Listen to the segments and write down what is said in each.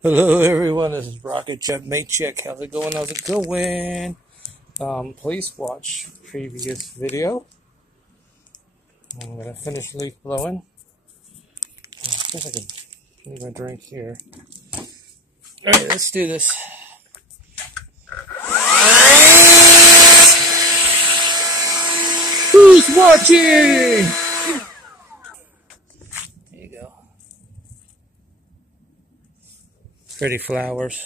Hello everyone, this is Rocket Jet Mate Check. How's it going? How's it going? Please watch previous video. I'm gonna finish leaf blowing. I guess I can leave my drink here. Alright, let's do this. Who's watching? There you go. Pretty flowers.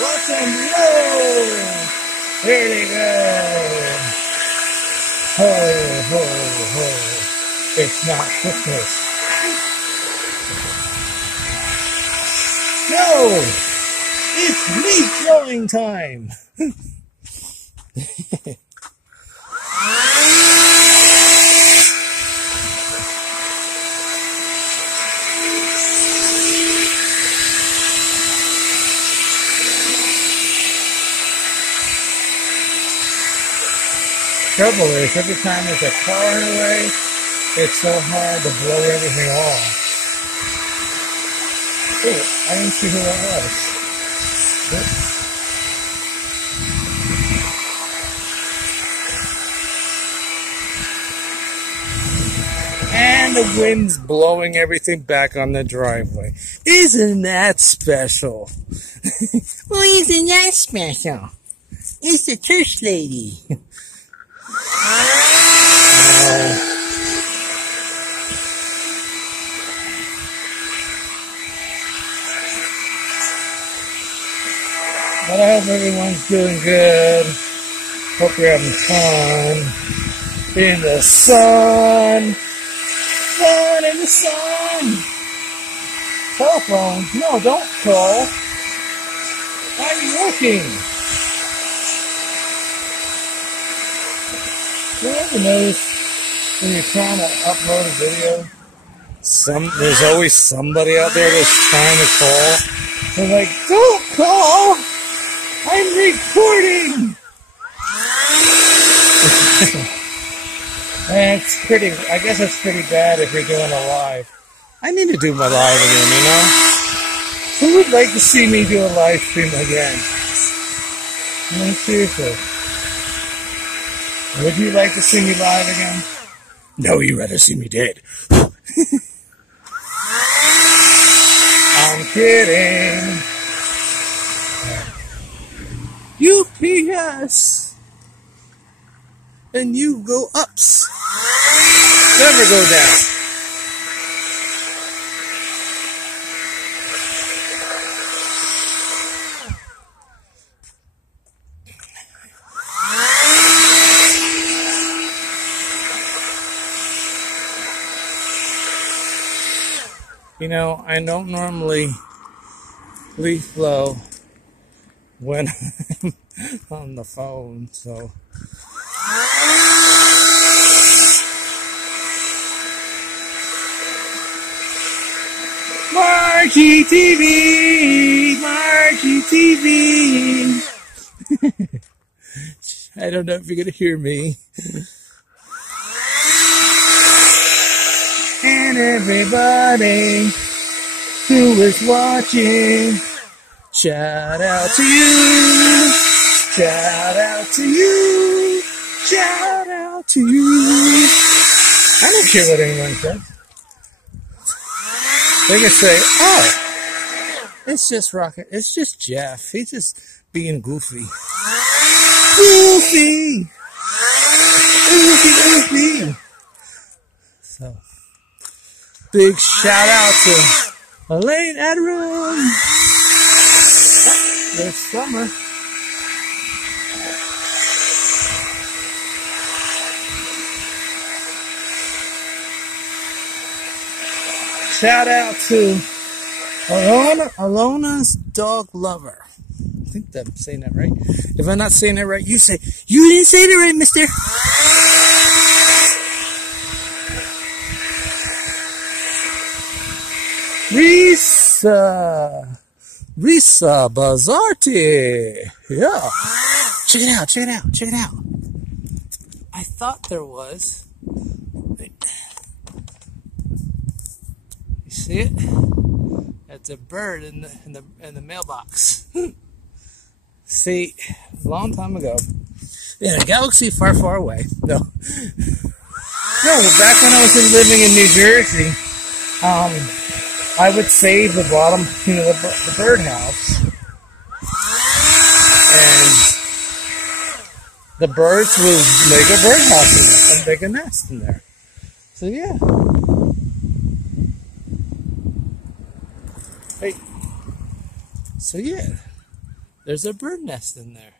Watch them roll! There they go! Ho, ho, ho. It's not Christmas. No! It's leaf blowing time! Trouble is, every time there's a car in the way, it's so hard to blow everything off. Oh, I didn't see who that was. Oops. And the wind's blowing everything back on the driveway. Isn't that special? Well, isn't that special? It's the church lady. But I hope everyone's doing good. Hope you're having fun. In the sun. Fun in the sun. Telephone. No, don't call. I'm working. You ever notice when you're trying to upload a video, there's always somebody out there that's trying to call? They're like, don't call! I'm recording! I guess it's pretty bad if you're doing a live. I need to do my live again, you know? Who would like to see me do a live stream again? No, seriously. Would you like to see me live again? No, you'd rather see me dead. I'm kidding. UPS. And you go ups. Never go down. You know, I don't normally leaf blow when I'm on the phone, so. Margie TV! Margie TV! I don't know if you're gonna hear me. And everybody who is watching, shout out to you, shout out to you, shout out to you. I don't care what anyone says. They can say, oh, it's just Rocket, it's just Jeff, he's just being goofy. Goofy! Goofy, goofy! So. Big shout out to Elaine Adram. Oh, there's Summer. Shout out to Alona's Dog Lover. I think I'm saying that right. If I'm not saying that right, you say, you didn't say that right, mister. Risa Bazarti. Yeah. Check it out, check it out, check it out. thought there was. You see it? That's a bird in the mailbox. See, a long time ago, in a galaxy far, far away. No, back when I was living in New Jersey, I would save the bottom, the birdhouse, and the birds would make a birdhouse in it and make a nest in there. So yeah. Hey. So yeah, there's a bird nest in there.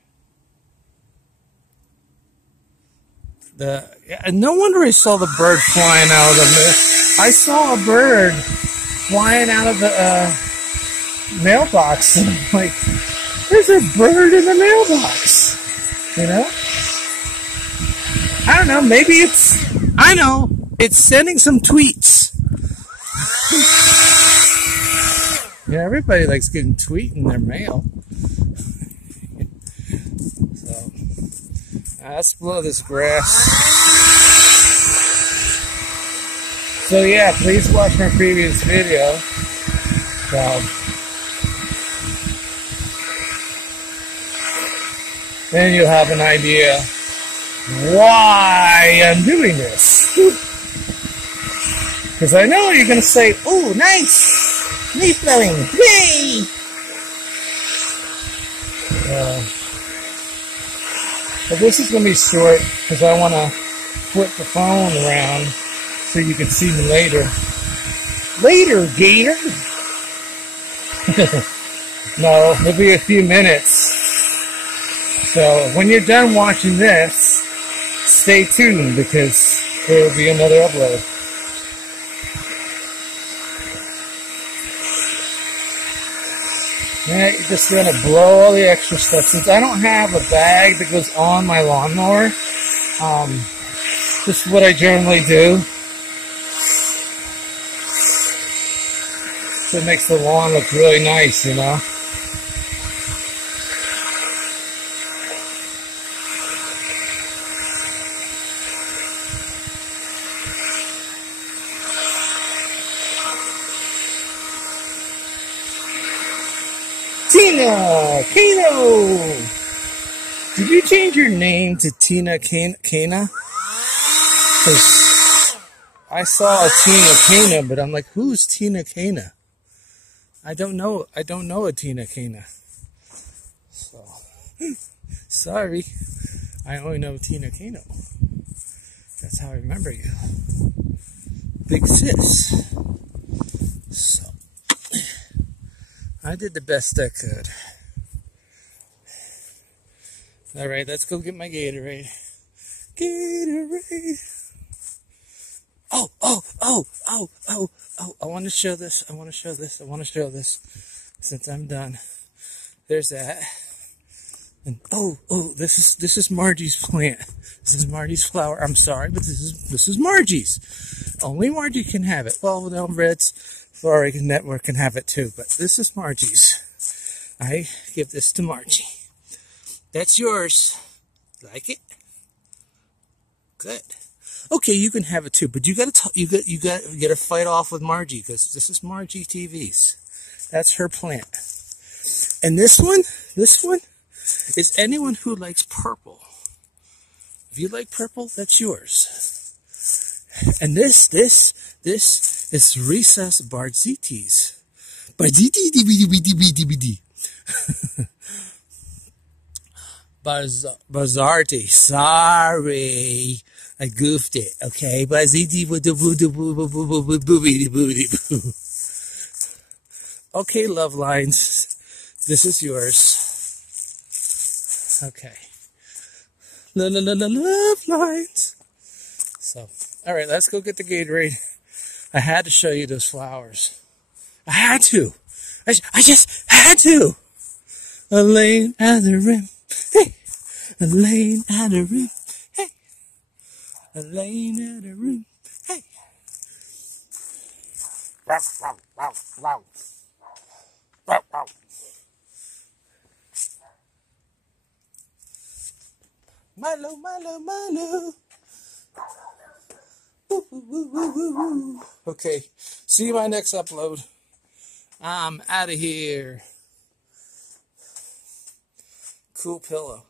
No wonder I saw the bird flying out of the. I saw a bird flying out of the mailbox, and I'm like, "There's a bird in the mailbox," I don't know. Maybe it's. I know it's sending some tweets. Everybody likes getting tweet in their mail. So. Let's blow this grass. So yeah, please watch my previous video. Then you'll have an idea why I'm doing this. Because I know you're going to say, "Oh, nice! Leaf blowing! Yay!" But this is going to be short because I want to flip the phone around so you can see me later. Later, Gator! No, it'll be a few minutes. So when you're done watching this, stay tuned because there will be another upload. Yeah, you're just going to blow all the extra stuff. Since I don't have a bag that goes on my lawnmower, this is what I generally do. So it makes the lawn look really nice, Tina Kano! Did you change your name to Tina Kana? Because I saw a Tina Kana, but I'm like, who's Tina Kana? I don't know a Tina Kana. So, sorry. I only know Tina Kano. That's how I remember you. Big sis. So. I did the best I could. Alright, let's go get my Gatorade. Gatorade! Oh, I want to show this. Since I'm done. There's that. And this is Margie's plant. This is Margie's flower. I'm sorry, but this is Margie's. Only Margie can have it. Well, no, Red's Flora Network can have it too, but this is Margie's. I give this to Margie. That's yours. Like it? Good. Okay, you can have it too, but you gotta fight off with Margie because this is Margie TV's. That's her plant. And this one is anyone who likes purple. If you like purple, that's yours. And this is Recess Barzites. Barzarti. Sorry. I goofed it, okay? Barziti. Okay, love lines. This is yours. Okay. Love lines. So, alright, let's go get the Gatorade. I had to show you those flowers. I had to. I just had to. A lane at the rim. Hey. A lane at the rim. Hey. A lane at the rim. Hey. Wow, wow, wow, wow. Wow, wow. Milo, Milo, Milo. Woo, woo, woo, woo, woo, woo. Okay, see you in my next upload. I'm out of here. Cool pillow.